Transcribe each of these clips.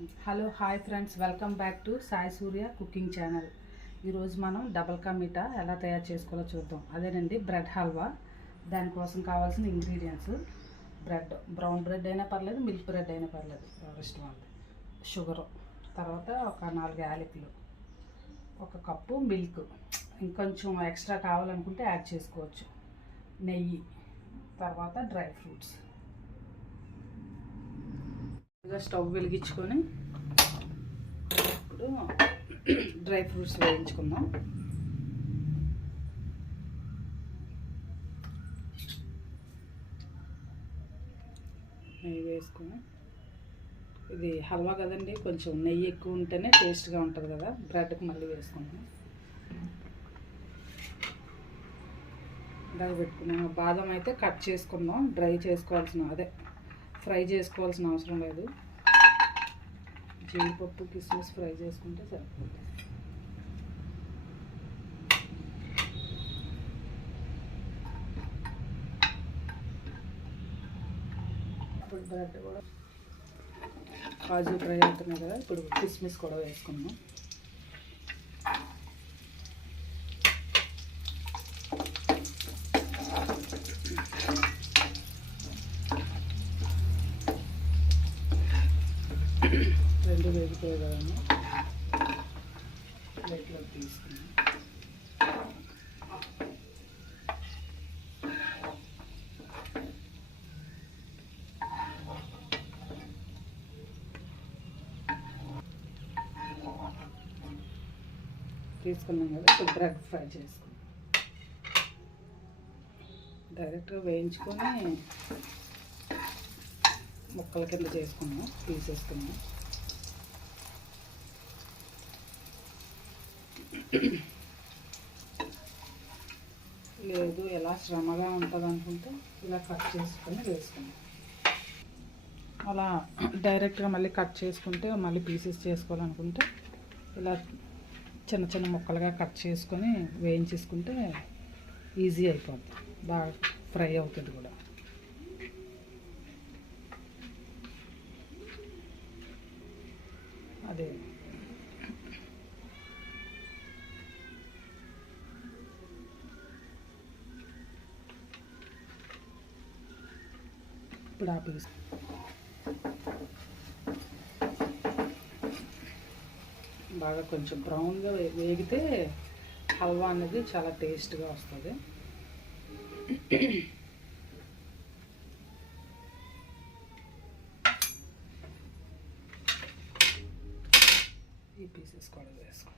Hello hi friends, welcome back to Sai Surya cooking channel. ఈరోజు మనం double ka meetha ఎలా తయారు చేసుకోవాలో చూద్దాం. అదేనండి బ్రెడ్ హల్వా. దానికోసం కావాల్సిన ఇంగ్రీడియంట్స్: బ్రెడ్, బ్రౌన్ బ్రెడ్ అయినా పర్లేదు, మిల్క్ బ్రెడ్ అయినా పర్లేదు, ఎవరి ఇష్టం అండి. షుగరు, తర్వాత ఒక 4 యాలకులు, ఒక కప్పు మిల్క్, ఇంకొంచెం ఎక్స్ట్రా కావాలనుకుంటే యాడ్ చేసుకోవచ్చు, నెయ్యి, తర్వాత డ్రై ఫ్రూట్స్. స్టవ్ వెలిగించుకొని ఇప్పుడు డ్రై ఫ్రూట్స్ వేయించుకుందాం. నెయ్యి వేసుకొని, ఇది హల్వా కదండి, కొంచెం నెయ్యి ఎక్కువ ఉంటేనే టేస్ట్గా ఉంటుంది కదా. బ్రెడ్కి మళ్ళీ వేసుకుందాం. డ్రై పెట్టుకున్నాం. బాదం అయితే కట్ చేసుకుందాం. డ్రై చేసుకోవాల్సిన ఫ్రై చేసుకోవాల్సిన అవసరం లేదు. జీడిపప్పు, కిస్మిస్ ఫ్రై చేసుకుంటే సరిపోతుంది. ఇప్పుడు బ్రెడ్ కూడా కాజు ఫ్రై అవుతున్నాయి కదా, ఇప్పుడు కిస్మిస్ కూడా వేసుకుందాం. రెండు వేగిపోయాయి కదండి, ప్లేట్లోకి తీసుకున్నాం. తీసుకున్నాం కదా, ఇప్పుడు బ్రెడ్ ఫ్రై చేసుకున్నాం. డైరెక్ట్గా వేయించుకొని ముక్కల కింద చేసుకున్నాం, తీసేసుకున్నాం. లేదు ఎలా శ్రమగా ఉంటుంది అనుకుంటే ఇలా కట్ చేసుకొని వేసుకున్నాం. అలా డైరెక్ట్గా మళ్ళీ కట్ చేసుకుంటే, మళ్ళీ పీసెస్ చేసుకోవాలనుకుంటే ఇలా చిన్న చిన్న ముక్కలుగా కట్ చేసుకొని వేయించేసుకుంటే ఈజీ అయిపోద్ది, బాగా ఫ్రై అవుతుంది కూడా. అదే ఇప్పుడు ఆ పీస్ బాగా కొంచెం బ్రౌన్గా వేగితే హల్వా అనేది చాలా టేస్ట్గా వస్తుంది. ఈ పీసెస్ కూడా వేసుకో.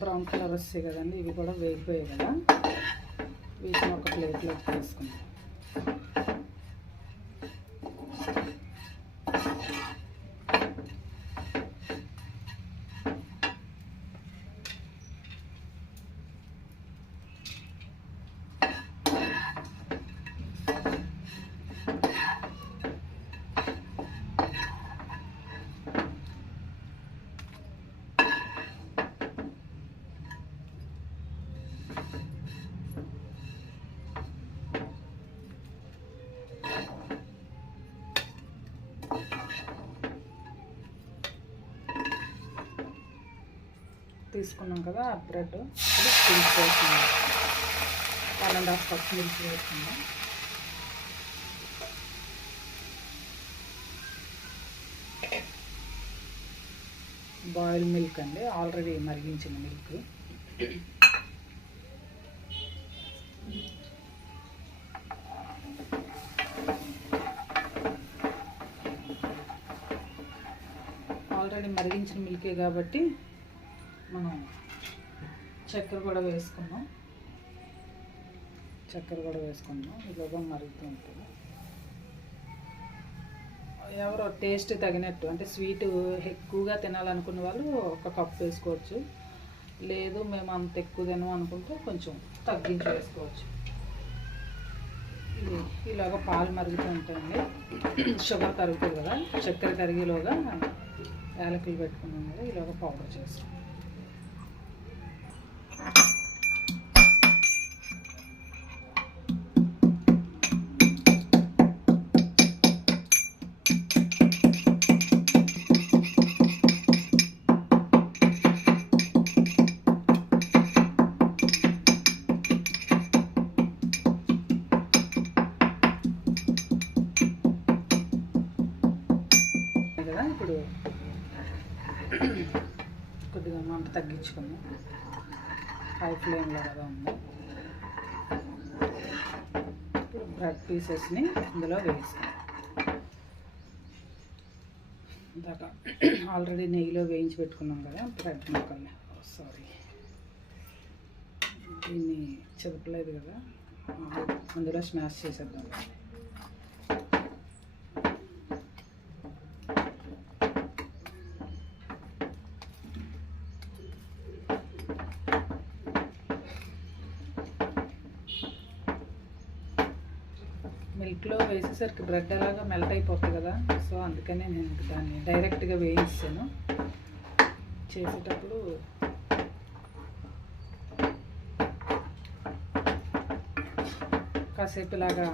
బ్రౌన్ కలర్ వస్తాయి కదండి, ఇవి కూడా వేగిపోయాయి కదా. వీటిని ఒక ప్లేట్లోకి తీసుకుందాం. తీసుకున్నాం కదా ఆ బ్రెడ్, ఇప్పుడు మిల్క్ వేసుకున్నాం. 1.5 కప్ మిల్క్ వేసుకున్నాం. బాయిల్ మిల్క్ అండి, ఆల్రెడీ మరిగించిన మిల్క్. ఆల్రెడీ మరిగించిన మిల్కే కాబట్టి మనం చక్కెర కూడా వేసుకున్నాం. ఇలాగా మరుగుతూ ఉంటుంది. ఎవరో టేస్ట్ తగినట్టు, అంటే స్వీట్ ఎక్కువగా తినాలనుకున్న వాళ్ళు 1 కప్ వేసుకోవచ్చు. లేదు మేము అంత ఎక్కువ తినం అనుకుంటే కొంచెం తగ్గించి వేసుకోవచ్చు. ఈలోగా పాలు మరుగుతూ ఉంటాయండి. షుగర్ కరుగుతుంది కదా, చక్కెర కరిగేలోగా యాలకులు పెట్టుకున్నాం కదా, ఈలోగా పౌడర్ చేస్తాం. కదా ఇప్పుడు కొద్దిగా మంట తగ్గించుకుందాం. హై ఫ్లేమ్లో కదా ఉంది. ఇప్పుడు బ్రెడ్ పీసెస్ని ఇందులో వేస్తాం. ఇందాక ఆల్రెడీ నెయ్యిలో వేయించి పెట్టుకున్నాం కదా బ్రెడ్ ముక్కల్ని. సారీ, దీన్ని చెదపలేదు కదా, అందులో స్మాష్ చేసేద్దాం. మిల్క్లో వేసేసరికి బ్రెడ్ అలాగా మెల్ట్ అయిపోతుంది కదా, సో అందుకనే నేను దాన్ని డైరెక్ట్గా వేయించాను. చేసేటప్పుడు కాసేపు ఇలాగా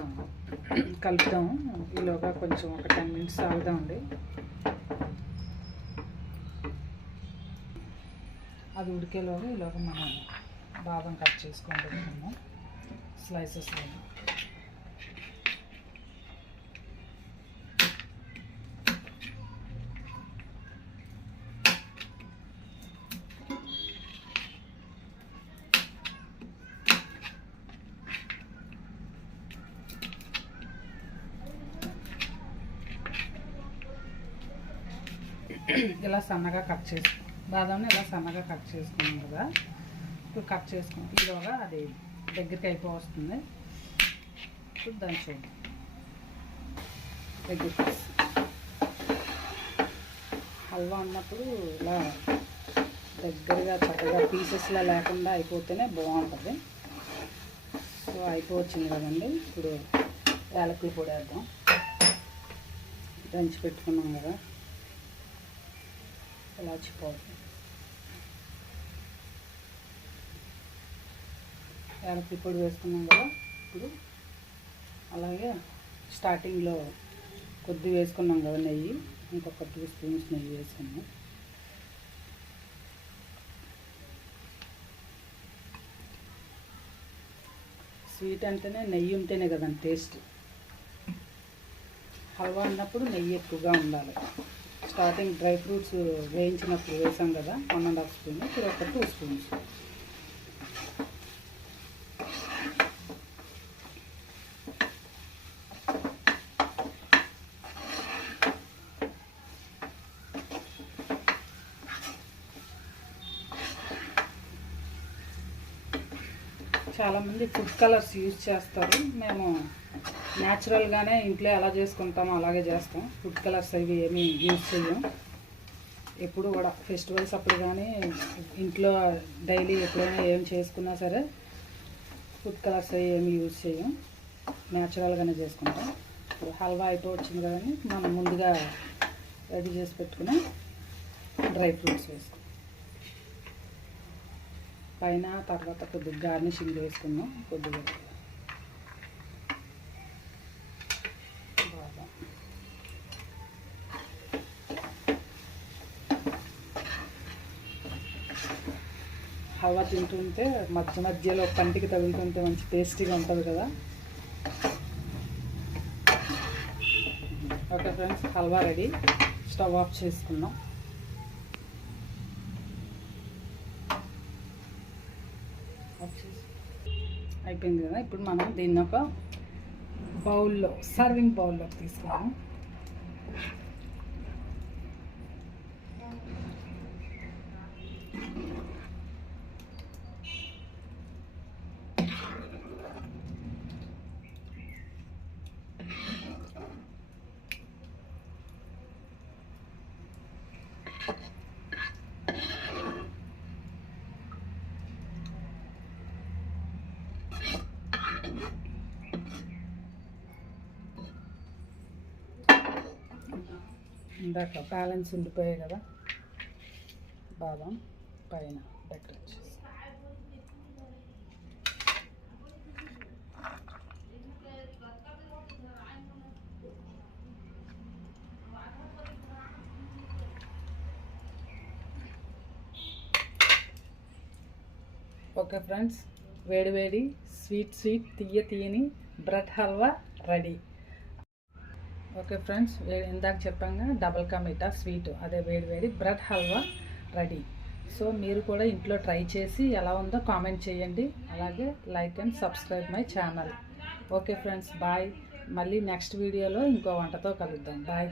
కలుపుదాం. ఈలోగా కొంచెం ఒక 10 minutes ఆగుదామండి. అది ఉడికేలోగా ఈలోగా మనం బాదం కట్ చేసుకుంటున్నాము స్లైసెస్లో. ఇలా సన్నగా కట్ చేసుకున్నాం. బాదంని ఇలా సన్నగా కట్ చేసుకున్నాం కదా, ఇప్పుడు కట్ చేసుకున్నాం. ఈలోగా అది దగ్గరికి అయిపోతుంది. ఇప్పుడు దాన్ని చూద్దాం. దగ్గరికి హల్వా అన్నప్పుడు ఇలా దగ్గరగా చక్కగా పీసెస్లా లేకుండా అయిపోతేనే బాగుంటుంది. సో అయిపోవచ్చింది కదండి. ఇప్పుడు యాలకుల పొడి వేద్దాం. దంచి పెట్టుకున్నాం కదా ఇలాచి పౌడర్, యాలకుల పొడి వేసుకున్నాం కదా. ఇప్పుడు అలాగే స్టార్టింగ్లో కొద్ది వేసుకున్నాం కదా నెయ్యి, ఇంకొక 2 spoons నెయ్యి వేసుకున్నాం. స్వీట్ అంటేనే నెయ్యి ఉంటేనే కదండి టేస్ట్. హల్వా అన్నప్పుడు నెయ్యి ఎక్కువగా ఉండాలి. స్టార్టింగ్ డ్రై ఫ్రూట్స్ వేయించినప్పుడు వేసాం కదా 1.5 spoon, ఇప్పుడు ఒక 2 spoons. చాలామంది ఫుడ్ కలర్స్ యూజ్ చేస్తారు. మేము న్యాచురల్గానే ఇంట్లో ఎలా చేసుకుంటామో అలాగే చేస్తాం. ఫుడ్ కలర్స్ అవి ఏమీ యూజ్ చేయం. ఎప్పుడు కూడా ఫెస్టివల్స్ అప్పుడు కానీ ఇంట్లో డైలీ ఎప్పుడైనా ఏం చేసుకున్నా సరే ఫుడ్ కలర్స్ అవి ఏమి యూజ్ చేయం. న్యాచురల్గానే చేసుకుంటాం. ఇప్పుడు హల్వా అయిపోవచ్చింది కదండి, మనం ముందుగా రెడీ చేసి పెట్టుకుని డ్రై ఫ్రూట్స్ వేసుకుంటాం. పైన తర్వాత కొద్దిగా గార్నిషింగ్ వేసుకుందాం. కొద్దిగా హల్వా తింటుంటే మధ్య మధ్యలో కంటికి తగులుతుంటే మంచి టేస్టీగా ఉంటుంది కదా. Okay friends, halwa ready. Stove off చేసుకుందాం. అయిపోయింది కదా. ఇప్పుడు మనం దీన్ని ఒక బౌల్లో, సర్వింగ్ బౌల్లోకి తీసుకున్నాము. ఇందాక బ్యాలెన్స్ ఉండిపోయాయి కదా బాదం పైన డెకరేట్ చేసి. ఓకే ఫ్రెండ్స్, వేడి వేడి స్వీట్ తీయని bread halwa ready. Okay friends, ఇందాక చెప్పాగా డబల్ కా మీఠా స్వీట్, అదే వేడి బ్రెడ్ హల్వా రెడీ. సో మీరు కూడా ఇంట్లో ట్రై చేసి ఎలా ఉందో కామెంట్ చేయండి. అలాగే like and subscribe my channel. Okay friends, bye. మళ్ళీ నెక్స్ట్ వీడియోలో ఇంకో వంటతో కలుద్దాం. బాయ్.